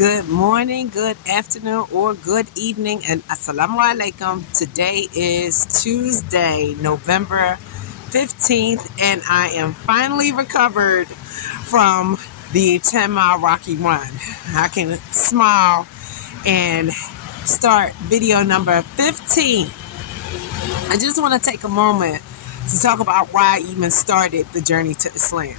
Good morning, good afternoon, or good evening, and assalamu alaikum. Today is Tuesday, November 15th, and I am finally recovered from the 10-mile Rocky Run. I can smile and start video number 15. I just want to take a moment to talk about why I even started the journey to Islam.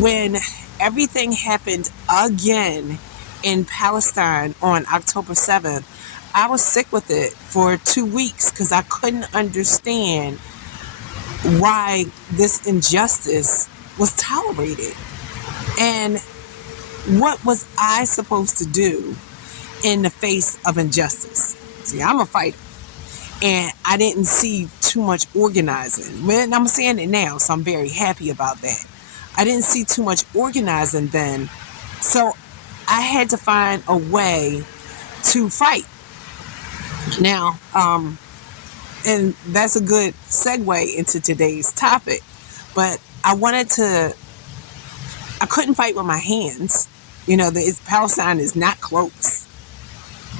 When everything happened again in Palestine on October 7th, I was sick with it for 2 weeks because I couldn't understand why this injustice was tolerated. And what was I supposed to do in the face of injustice? See, I'm a fighter. And I didn't see too much organizing. And I'm saying it now, so I'm very happy about that. I didn't see too much organizing then. So I had to find a way to fight. Now, and that's a good segue into today's topic. But I couldn't fight with my hands. Palestine is not close.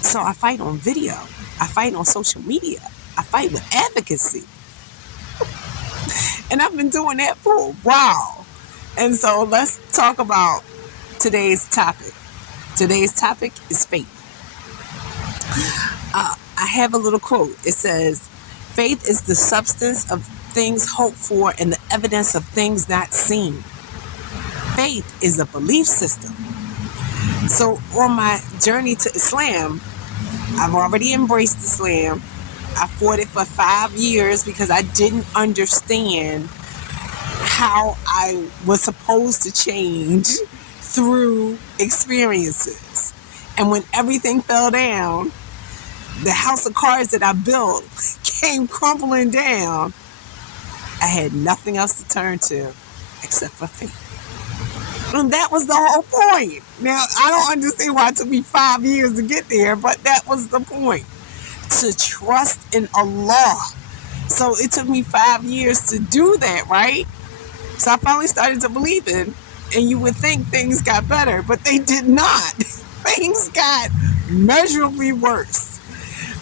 So I fight on video. I fight on social media. I fight with advocacy. And I've been doing that for a while. And so let's talk about today's topic. Today's topic is faith. I have a little quote. It says, "Faith is the substance of things hoped for and the evidence of things not seen." Faith is a belief system. So on my journey to Islam, I've already embraced Islam. I fought it for 5 years because I didn't understand how I was supposed to change through experiences. And when everything fell down, the house of cards that I built came crumbling down, I had nothing else to turn to except for faith. And that was the whole point. Now, I don't understand why it took me 5 years to get there, but that was the point. To trust in Allah. So it took me 5 years to do that, right? So I finally started to believe it. And you would think things got better, but they did not. Things got measurably worse.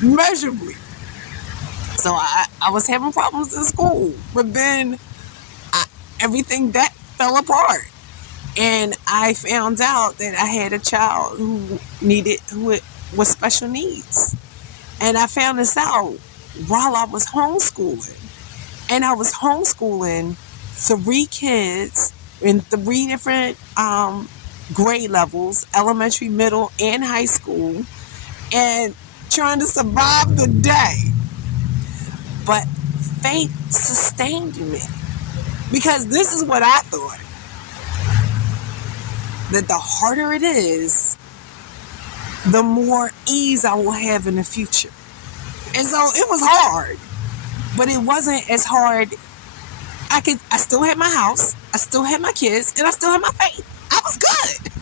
Measurably. So I was having problems in school, but then everything that fell apart. And I found out that I had a child who was special needs. And I found this out while I was homeschooling. And I was homeschooling 3 kids in 3 different grade levels, elementary, middle, and high school, and trying to survive the day. But faith sustained me. Because this is what I thought. That the harder it is, the more ease I will have in the future. And so it was hard, but it wasn't as hard. I still had my house, I still had my kids, and I still had my faith. I was good.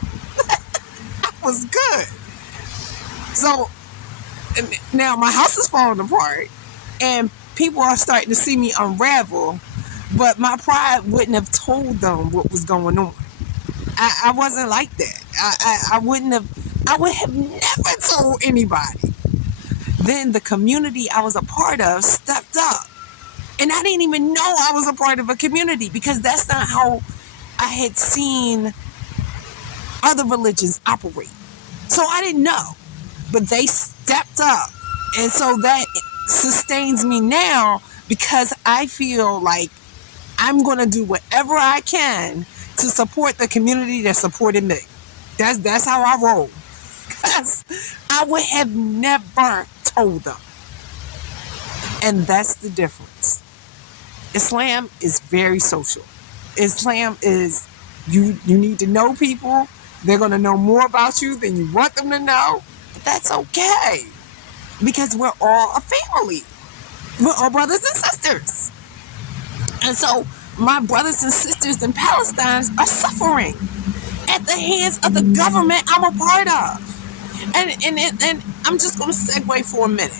I was good. So now my house is falling apart, and people are starting to see me unravel, but my pride wouldn't have told them what was going on. I wasn't like that. I would have never told anybody. Then the community I was a part of stepped up. And I didn't even know I was a part of a community because that's not how I had seen other religions operate. So I didn't know. But they stepped up. And so that sustains me now because I feel like I'm going to do whatever I can to support the community that supported me. That's how I roll. Because I would have never told them. And that's the difference. Islam is very social. Islam is, you need to know people. They're going to know more about you than you want them to know. But that's okay. Because we're all a family. We're all brothers and sisters. And so my brothers and sisters in Palestine are suffering at the hands of the government I'm a part of. And I'm just going to segue for a minute.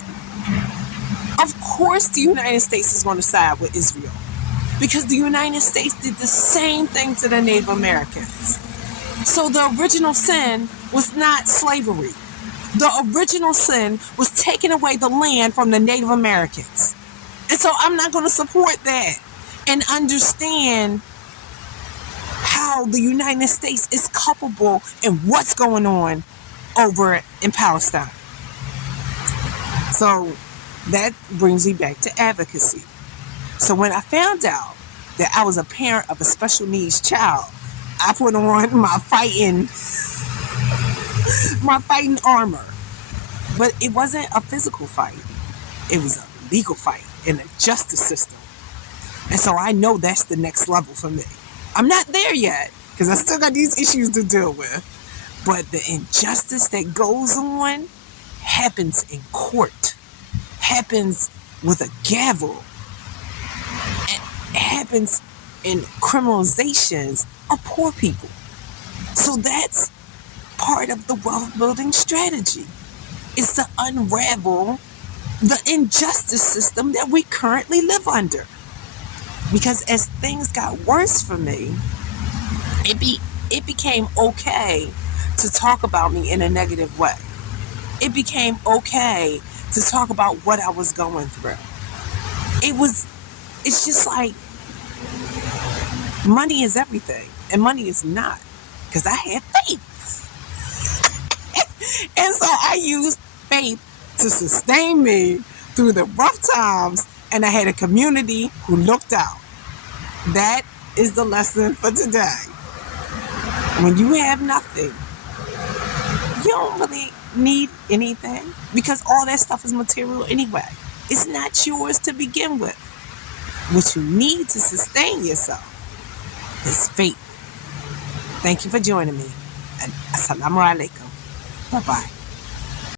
Of course, the United States is going to side with Israel because the United States did the same thing to the Native Americans. So the original sin was not slavery. The original sin was taking away the land from the Native Americans. And so I'm not going to support that and understand how the United States is culpable in what's going on over in Palestine. So that brings me back to advocacy. So when I found out that I was a parent of a special needs child, I put on my fighting armor. But it wasn't a physical fight. It was a legal fight in the justice system. And so I know that's the next level for me. I'm not there yet because I still got these issues to deal with. But the injustice that goes on happens in court, happens with a gavel, it happens in criminalizations of poor people. So that's part of the wealth building strategy, is to unravel the injustice system that we currently live under. Because as things got worse for me, it became okay to talk about me in a negative way. It became okay to talk about what I was going through. It's just like money is everything, and money is not, because I had faith. And so I used faith to sustain me through the rough times, and I had a community who looked out. That is the lesson for today. When you have nothing, you don't really need anything, because all that stuff is material anyway. It's not yours to begin with. What you need to sustain yourself is faith. Thank you for joining me. And assalamu alaikum. Bye-bye.